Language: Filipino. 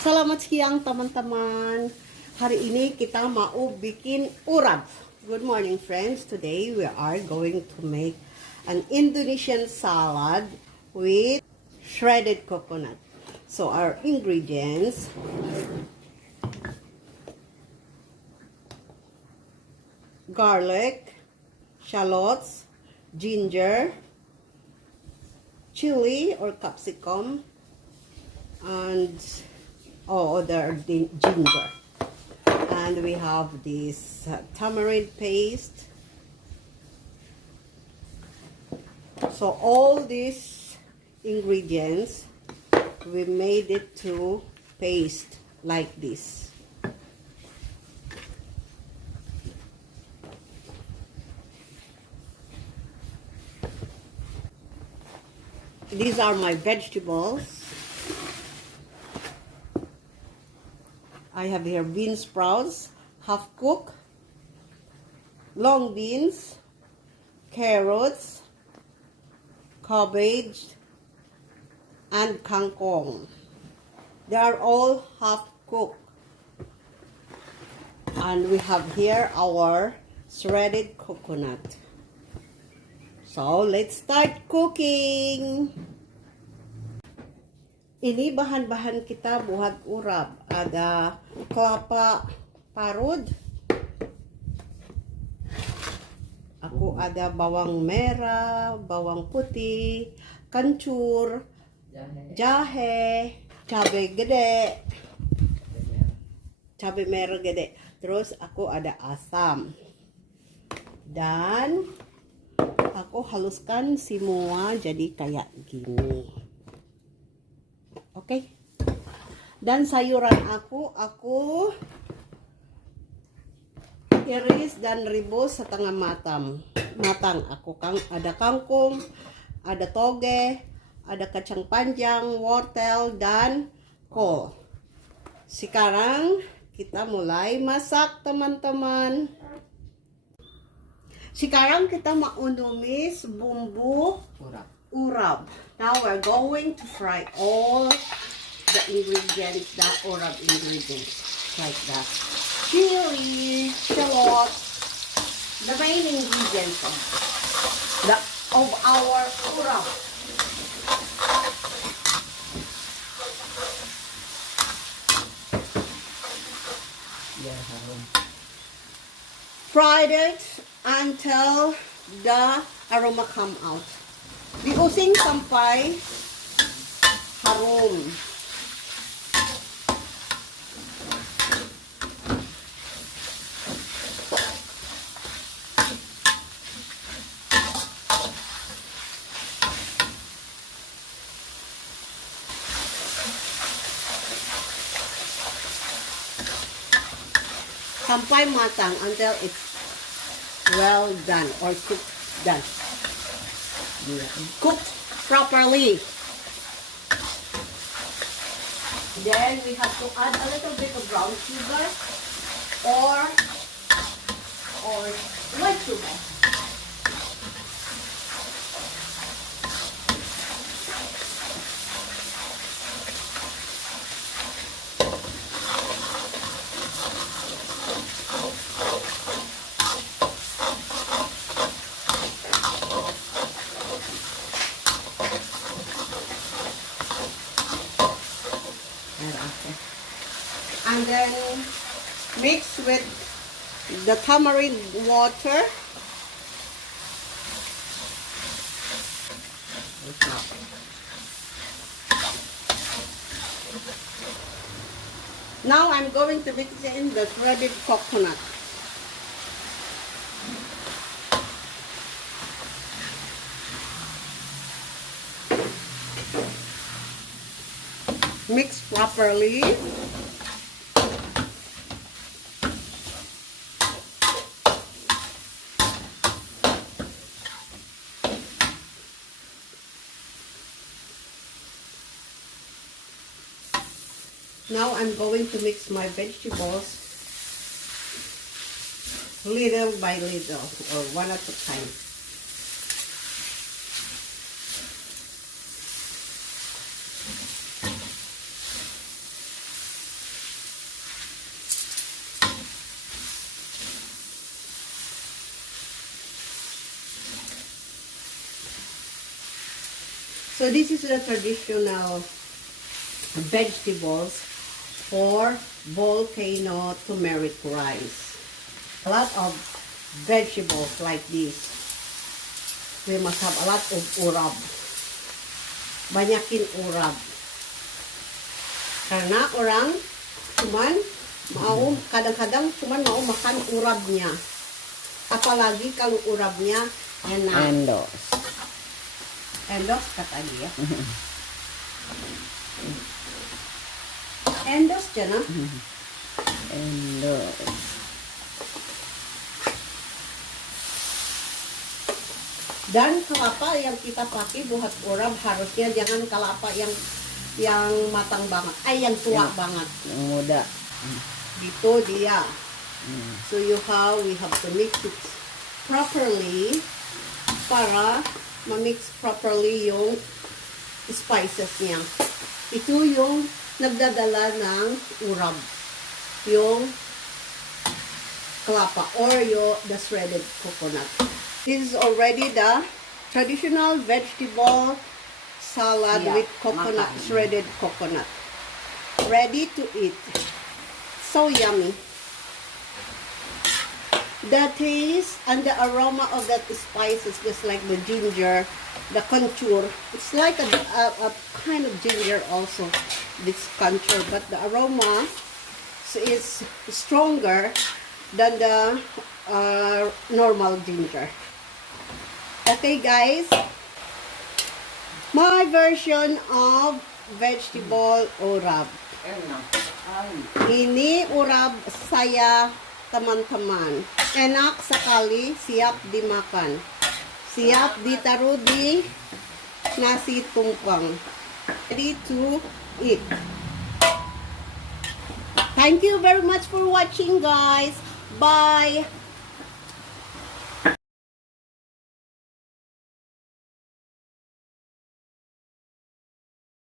Selamat siang teman-teman. Hari ini kita mau bikin urap. Good morning friends. Today we are going to make an Indonesian salad with shredded coconut. So our ingredients: garlic, shallots, ginger, chili or capsicum, and other ginger. And we have this tamarind paste. So all these ingredients, we made it to paste like this. These are my vegetables. I have here bean sprouts, half cooked, long beans, carrots, cabbage, and kangkong. They are all half cooked. And we have here our shredded coconut. So let's start cooking. Ini bahan-bahan kita buat urap. Ada kelapa parut. Aku ada bawang merah, bawang putih, kencur, jahe, cabai gede, cabai merah gede. Terus aku ada asam. Dan aku haluskan semua jadi kayak gini. Oke. Dan sayuran aku iris dan rebus setengah matang. Aku ada kangkung, ada toge, ada kacang panjang, wortel dan kol. Sekarang kita mulai masak, teman-teman. Sekarang kita mau numis bumbu urap. Now we're going to fry all the ingredients, the urap ingredients, like that. Chili, shallots, the main ingredients of our urap. Fried it until the aroma come out. Diusing sampai harum. Sampai matang, until it's well done or cooked done. Cooked properly. Then we have to add a little bit of brown sugar or white sugar. And then mix with the tamarind water. Now I'm going to mix in the shredded coconut. Mix properly. Now I'm going to mix my vegetables little by little or one at a time. So this is the traditional vegetables for volcano turmeric rice. A lot of vegetables like this. We must have a lot of urap. Banyakin urap. Karena orang cuman mau, kadang-kadang cuman mau makan urapnya. Apalagi kalau urapnya enak. Endos. Endos kata dia. Endos dyan, ah. Endos. Dan kelapa yang kita pakai buat urap harusnya jangan kelapa yang matang banget, yang tua banget. Yang muda. Gitu dia. So we have to mix it properly para ma-mix properly yung spices niya. Ito yung nagdadala ng urap. Yung kelapa or the shredded coconut. This is already the traditional vegetable salad with coconut, shredded coconut. Ready to eat. So yummy. The taste and the aroma of that spices, just like the ginger, the contour. It's like a kind of ginger also, this contour, but the aroma is stronger than the normal ginger. Okay guys, my version of vegetable urap. Ini urap saya teman-teman. Enak sekali, siap dimakan. Siap ditaruh di nasi tumpeng. Ready to eat. Thank you very much for watching guys. Bye.